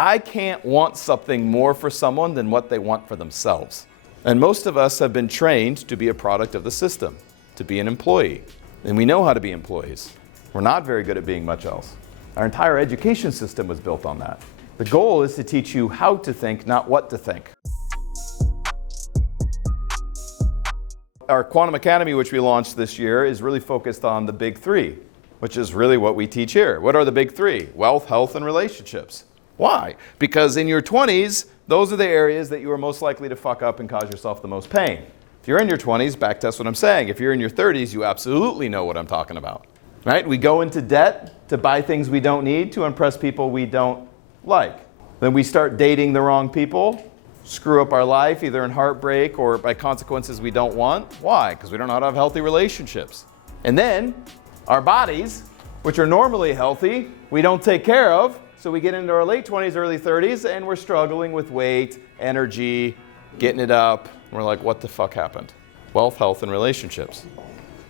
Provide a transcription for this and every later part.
I can't want something more for someone than what they want for themselves. And most of us have been trained to be a product of the system, to be an employee. And we know how to be employees. We're not very good at being much else. Our entire education system was built on that. The goal is to teach you how to think, not what to think. Our Quantum Academy, which we launched this year, is really focused on the big three, which is really what we teach here. What are the big three? Wealth, health, and relationships. Why? Because in your 20s, those are the areas that you are most likely to fuck up and cause yourself the most pain. If you're in your 20s, backtest what I'm saying. If you're in your 30s, you absolutely know what I'm talking about. Right? We go into debt to buy things we don't need to impress people we don't like. Then we start dating the wrong people, screw up our life either in heartbreak or by consequences we don't want. Why? Because we don't know how to have healthy relationships. And then our bodies, which are normally healthy, we don't take care of. So we get into our late 20s, early 30s, and we're struggling with weight, energy, getting it up. We're like, what the fuck happened? Wealth, health, and relationships.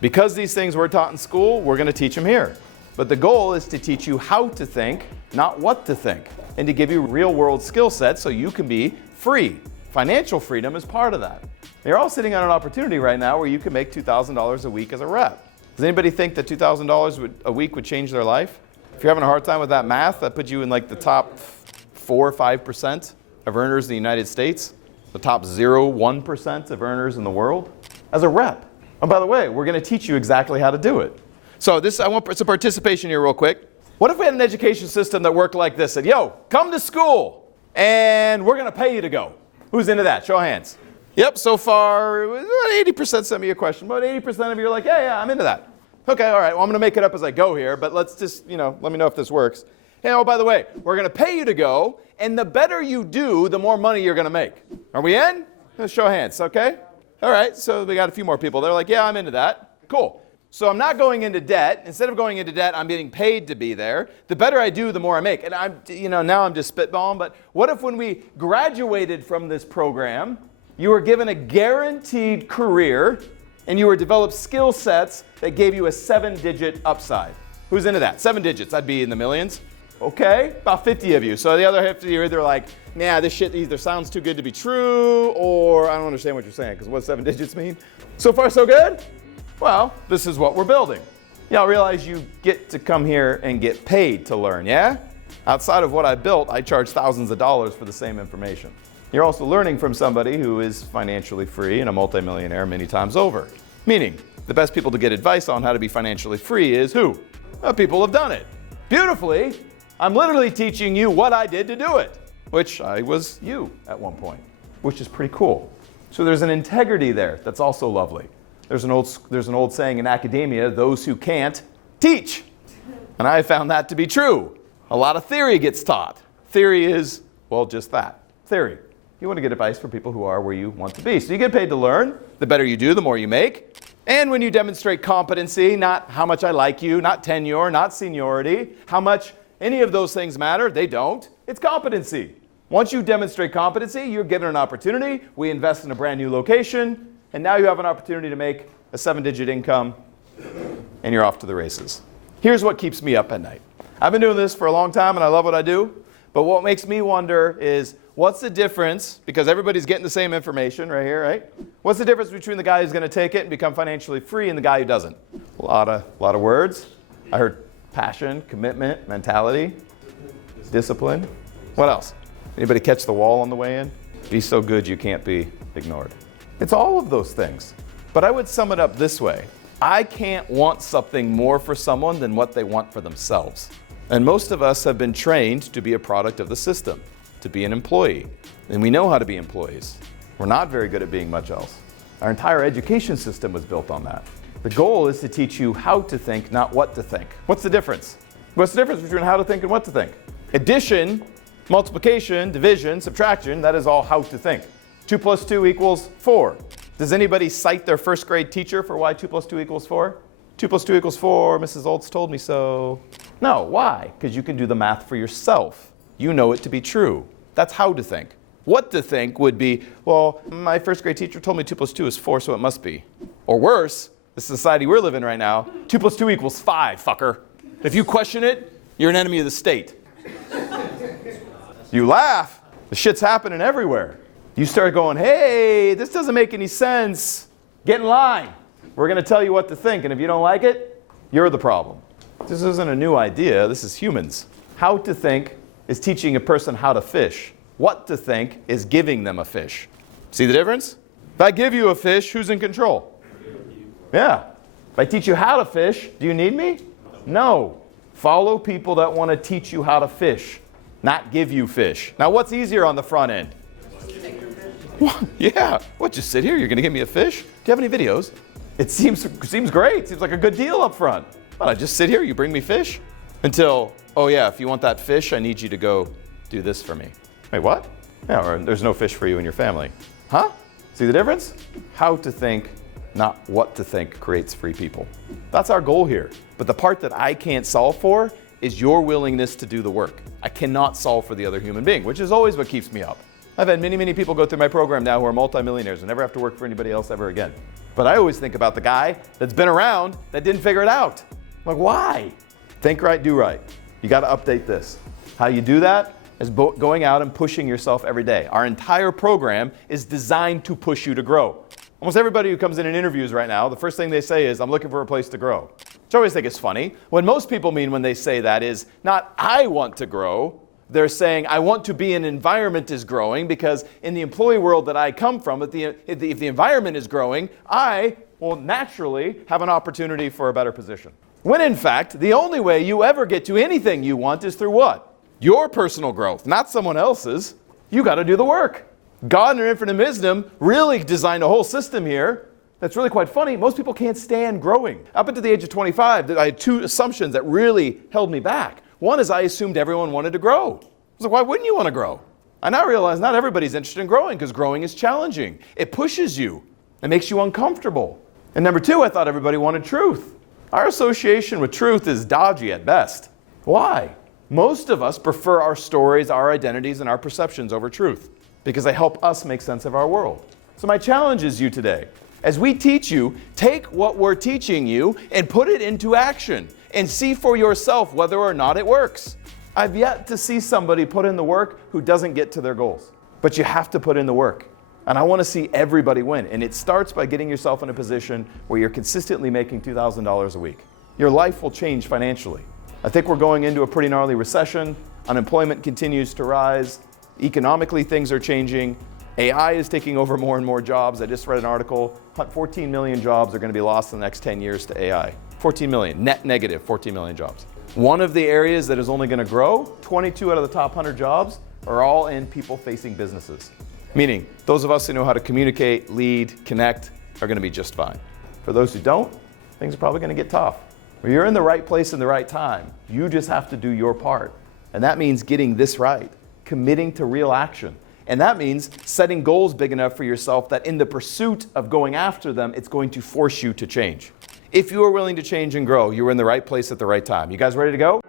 Because these things were taught in school, we're going to teach them here. But the goal is to teach you how to think, not what to think, and to give you real-world skill sets so you can be free. Financial freedom is part of that. You're all sitting on an opportunity right now where you can make $2,000 a week as a rep. Does anybody think that $2,000 a week would change their life? If you're having a hard time with that math, that puts you in like the top 4 or 5% of earners in the United States, the top 0.1% of earners in the world, as a rep. And by the way, we're going to teach you exactly how to do it. So I want some participation here real quick. What if we had an education system that worked like this? Said, yo, come to school, and we're going to pay you to go. Who's into that? Show of hands. Yep, so far, about 80% sent me a question. About 80% of you are like, yeah, I'm into that. Okay, all right, well, I'm going to make it up as I go here, but let's just, let me know if this works. Hey, oh, by the way, we're going to pay you to go, and the better you do, the more money you're going to make. Are we in? Let's show of hands, okay? All right, so we got a few more people. They're like, yeah, I'm into that. Cool. So I'm not going into debt. Instead of going into debt, I'm getting paid to be there. The better I do, the more I make. And now I'm just spitballing, but what if when we graduated from this program, you were given a guaranteed career and you were developed skill sets that gave you a 7-digit upside? Who's into that? 7 digits, I'd be in the millions. Okay, about 50 of you. So the other 50 are either like, nah, this shit either sounds too good to be true, or I don't understand what you're saying, because what 7 digits mean? So far, so good? Well, this is what we're building. Y'all realize you get to come here and get paid to learn, yeah? Outside of what I built, I charge thousands of dollars for the same information. You're also learning from somebody who is financially free and a multimillionaire many times over. Meaning, the best people to get advice on how to be financially free is who? Well, people have done it. Beautifully, I'm literally teaching you what I did to do it, which I was you at one point, which is pretty cool. So there's an integrity there that's also lovely. There's an old saying in academia, those who can't teach. And I found that to be true. A lot of theory gets taught. Theory is, well, just that, theory. You want to get advice for people who are where you want to be. So you get paid to learn. The better you do, the more you make. And when you demonstrate competency, not how much I like you, not tenure, not seniority, how much any of those things matter, they don't. It's competency. Once you demonstrate competency, you're given an opportunity. We invest in a brand new location. And now you have an opportunity to make a 7-digit income, and you're off to the races. Here's what keeps me up at night. I've been doing this for a long time, and I love what I do. But what makes me wonder is, what's the difference, because everybody's getting the same information right here, right? What's the difference between the guy who's going to take it and become financially free and the guy who doesn't? A lot of words. I heard passion, commitment, mentality, discipline. What else? Anybody catch the wall on the way in? Be so good you can't be ignored. It's all of those things. But I would sum it up this way. I can't want something more for someone than what they want for themselves. And most of us have been trained to be a product of the system, to be an employee. And we know how to be employees. We're not very good at being much else. Our entire education system was built on that. The goal is to teach you how to think, not what to think. What's the difference? What's the difference between how to think and what to think? Addition, multiplication, division, subtraction, that is all how to think. 2 plus 2 equals 4. Does anybody cite their first grade teacher for why 2 plus 2 equals 4? 2 plus 2 equals 4, Mrs. Olds told me so. No, why? Because you can do the math for yourself. You know it to be true. That's how to think. What to think would be, well, my first grade teacher told me 2 plus 2 is 4, so it must be. Or worse, the society we're living in right now, 2 plus 2 equals 5, fucker. If you question it, you're an enemy of the state. You laugh. The shit's happening everywhere. You start going, hey, this doesn't make any sense. Get in line. We're going to tell you what to think, and if you don't like it, you're the problem. This isn't a new idea. This is humans. How to think is teaching a person how to fish. What to think is giving them a fish. See the difference? If I give you a fish, who's in control? Yeah. If I teach you how to fish, do you need me? No. Follow people that want to teach you how to fish, not give you fish. Now, what's easier on the front end? What? Yeah. What, just sit here? You're going to give me a fish? Do you have any videos? It seems great. Seems like a good deal up front. But I just sit here, you bring me fish? Until, oh yeah, if you want that fish, I need you to go do this for me. Wait, what? Yeah, or there's no fish for you and your family. Huh? See the difference? How to think, not what to think, creates free people. That's our goal here. But the part that I can't solve for is your willingness to do the work. I cannot solve for the other human being, which is always what keeps me up. I've had many, many people go through my program now who are multimillionaires and never have to work for anybody else ever again. But I always think about the guy that's been around that didn't figure it out. I'm like, why? Think right, do right. You got to update this. How you do that is going out and pushing yourself every day. Our entire program is designed to push you to grow. Almost everybody who comes in and interviews right now, the first thing they say is, I'm looking for a place to grow. Which I always think is funny. What most people mean when they say that is not, I want to grow. They're saying, I want to be an environment is growing, because in the employee world that I come from, if the environment is growing, I will naturally have an opportunity for a better position. When in fact, the only way you ever get to anything you want is through what? Your personal growth, not someone else's. You got to do the work. God in their infinite wisdom really designed a whole system here that's really quite funny. Most people can't stand growing. Up until the age of 25, I had two assumptions that really held me back. One is I assumed everyone wanted to grow. I was like, why wouldn't you want to grow? I now realize not everybody's interested in growing, because growing is challenging. It pushes you. It makes you uncomfortable. And number two, I thought everybody wanted truth. Our association with truth is dodgy at best. Why? Most of us prefer our stories, our identities, and our perceptions over truth, because they help us make sense of our world. So my challenge is you today. As we teach you, take what we're teaching you and put it into action and see for yourself whether or not it works. I've yet to see somebody put in the work who doesn't get to their goals. But you have to put in the work. And I want to see everybody win. And it starts by getting yourself in a position where you're consistently making $2,000 a week. Your life will change financially. I think we're going into a pretty gnarly recession. Unemployment continues to rise. Economically, things are changing. AI is taking over more and more jobs. I just read an article, 14 million jobs are going to be lost in the next 10 years to AI. 14 million, net negative, 14 million jobs. One of the areas that is only going to grow, 22 out of the top 100 jobs, are all in people-facing businesses. Meaning, those of us who know how to communicate, lead, connect, are going to be just fine. For those who don't, things are probably going to get tough. Well, you're in the right place in the right time. You just have to do your part. And that means getting this right, committing to real action. And that means setting goals big enough for yourself that in the pursuit of going after them, it's going to force you to change. If you are willing to change and grow, you're in the right place at the right time. You guys ready to go?